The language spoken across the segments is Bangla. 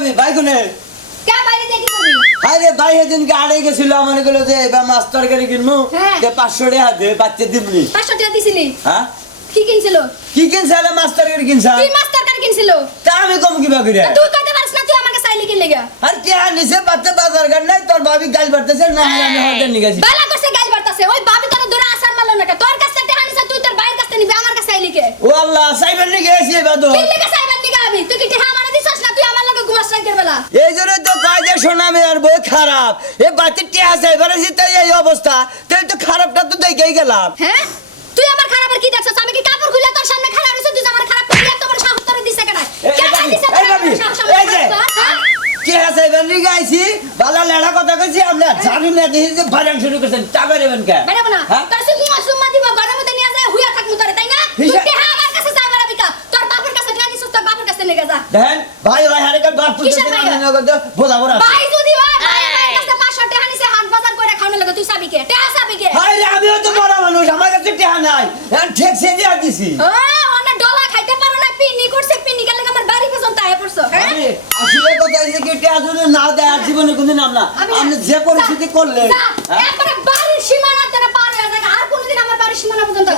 ভাবি ভাই কোনে কে বাইরে দেখি তুমি আরে ভাই সেদিন গাড়ি গেছিল আমার কইলো যে এবার মাছ তরকারি কিনমু যে 500 টাকা দে বাচ্চা দিবনি 500 টাকা দিছিলি হ্যাঁ কি কিনছিল কি কিনছালে মাছ তরকারি কিনছা কি মাছ তরকারি কিনছিল তা আমি কম কি বাকি রে তুই কইতে পারিস না তুই আমাকে চাইলি কি লাগা আর কে নিছে বাচ্চা বাজার গান নাই তোর ভাবি গাল বাড়তেছে না আমি হতে নিগেছি বালা করছে গাল বাড়তাছে ওই ভাবি তোর দূরে আসার মারলো না তোর কাছে টাকা নিছে তুই তোর ভাইয়ের কাছে নিবি আমার কাছে চাইলি কে ও আল্লাহ সাইবেন নি গেছি বাদো কি লাগা চাইবেন দিগা আমি তুই কি টাকা আমারে দিছস না তুই আমার লগে ঘুমাস রাতের বেলা এই জন্য তো কয় যে শোনাবে আর বই খারাপ এ বাচ্চা টিয়া সাইবার আছে তাই এই অবস্থা তাই তো খারাপটা তো দেখেই গেলাম হ্যাঁ তুই আমার খারাপের কি দেখছস আমি কি কাপড় খুলে তোর সামনে খাড়া রইছ তুই আমার খারাপ করলি তোমার সাহস তোরে দিছে কেন কে দিছে এই ভাবি এই যে টিয়া সাইবার নি গাইছি বালা লেড়া কথা কইছি আমরা জানি না দেখি যে ভাড়ান শুরু করছেন টাকা দেবেন কে বেড়া না তোর সুম্মা দিব ঘরের মধ্যে নিয়ে যায় হুইয়া থাকমু তোরে তাই না তুই টাকা আমার কাছে চাইবার আমি কা তোর বাপের কাছে টাকা দিছস তোর বাপের কাছে নিয়ে যা দেন ভাই ভাই হারে কাট বাপ পুজো আমি না করতে বোঝা বড় ভাই যদি হয় ভাই কাছে 500 টাকা নিছে হাট বাজার করে খাওয়ানো লাগে তুই চাবি কে টাকা চাবি কে হাই রে আমিও তো বড় মানুষ আমার কাছে টাকা নাই এখন ঠিক সে দিয়া দিছি ও অনে ডলা খাইতে পারো না পিনি করছে পিনি গেলে আমার বাড়ি পর্যন্ত আয় পড়ছো হ্যাঁ আরে আসলে কথা এই যে টাকা যদি না দেয় আর জীবনে কোনদিন নাম না আপনি যে পরিস্থিতি করলে একবারে বাড়ির সীমানা তেরে পার হয়ে যায় আর কোনদিন আমার বাড়ির সীমানা পর্যন্ত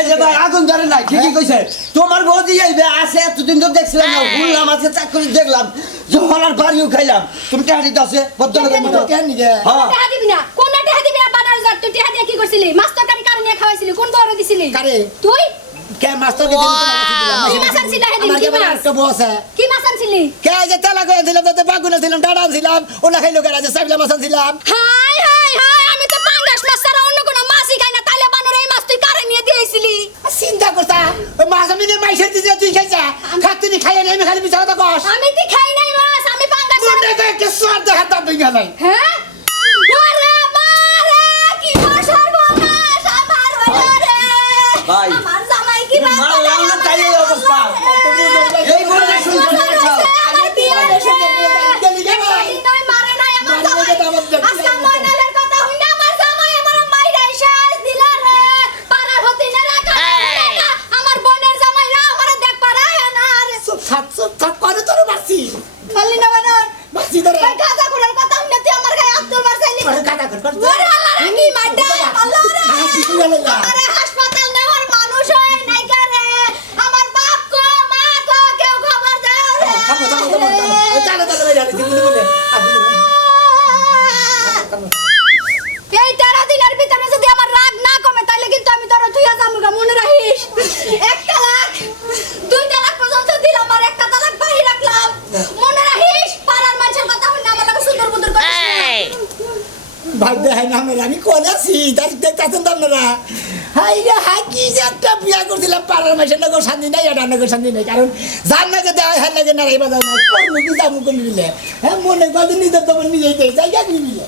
এই যে ভাই আগুন ধরে নাই ঠিকই কইছে তোমার বৌদি এইবে আছে এতদিন তো দেখছিলাম না ঘুরলাম আছে চাকরি দেখলাম যখন আর বাড়িও খাইলাম তুমি টাকা দিতে আছে ভদ্রলোকের মতো কেন নিগে হ্যাঁ টাকা দিবি না কোন টাকা দিবি না বানার যা তুই টাকা দিয়ে কি করছিলি মাছ তরকারি কার নিয়ে খাওয়াইছিলি কোন বড় দিছিলি কারে তুই কে মাস্টার কে দিন কি মাছ আনছিলি হেদিন আমার কি কেবল মাছ একটা বস আছে কি মাছ আনছিলি কে যে তেলা করে দিলাম তাতে বাগুনা দিলাম ডাডা দিলাম ওনা খাইলো কেন যে সাইবলা মাছ দিলাম হাই হাই হাই আমি তো পাঙ্গাস মাছ ছাড়া অন্য কোনো মাছই খাই না তাইলে বানর এই মাছ তুই কারে নিয়ে দিয়েছিলি চিন্তা করতা ওই মাছ আমি নিয়ে মাইসের দিতে তুই খাইছা খাতুনি খাইয়া নিয়ে আমি খালি বিচারা তো কস আমি তুই খাই নাই মাছ আমি পাঙ্গাস মনে তো একটা স্বাদ দেখাতা বিঘা নাই হ্যাঁ ওরে বারে কি সর্বনাশ আমার হলো রে ভাই আমার জামাই কি মাছ মারলাম না তাই এই অবস্থা এই বলতে শুনছো না খাও আমার বিয়ে হয়েছে এই নয় মারে নাই আমার জামাই আজকে ময়নালের কথা হইনা আমার জামাই আমার মাইরা শেষ দিলা রে পাড়ার হতে না রাখা আমার বোনের জামাইরা আমারে দেখ পারায় না রে সাত করে তোর মারছি বললি না বানর মারছি তোরে ওই গাজা করার কথা হইনা তুই আমার গায়ে আব্দুল মারছাইলি কাটা কর ওরে আল্লাহ রে কি মাইডা আল্লাহ রে আমারে হাসপাতাল নেওয়ার মানুষ হয় নাই করে আমার বাপ কো মা কো কেউ খবর দাও রে এই 13 দিনের ভিতরে যদি আমার রাগ না কমে তাহলে কিন্তু আমি তোর তুইয়া যামুগা মনে রাখিস 1 তালাক 2 তালাক পর্যন্ত দিলাম আর 1 তালাক বাহি রাখলাম মনে রাখিস পাড়ার মানুষের কথা হইনা আমার লাগে সুন্দর বুন্দর করিস ভাই দেখাই না আমি কোন আছি তার দেখতেছেন তো আপনারা হাই রে হাই কি যে একটা বিয়া করছিলাম পাড়ার মাসের লোক শান্তি নাই এটা নাকি শান্তি নাই কারণ যার নাকি দেওয়া হ্যাঁ নাকি নাড়াই বাজার নাই করবো কি যাবো করে নিলে হ্যাঁ মনে কদিন নিজের তো নিজেই দেয় জায়গা নিয়ে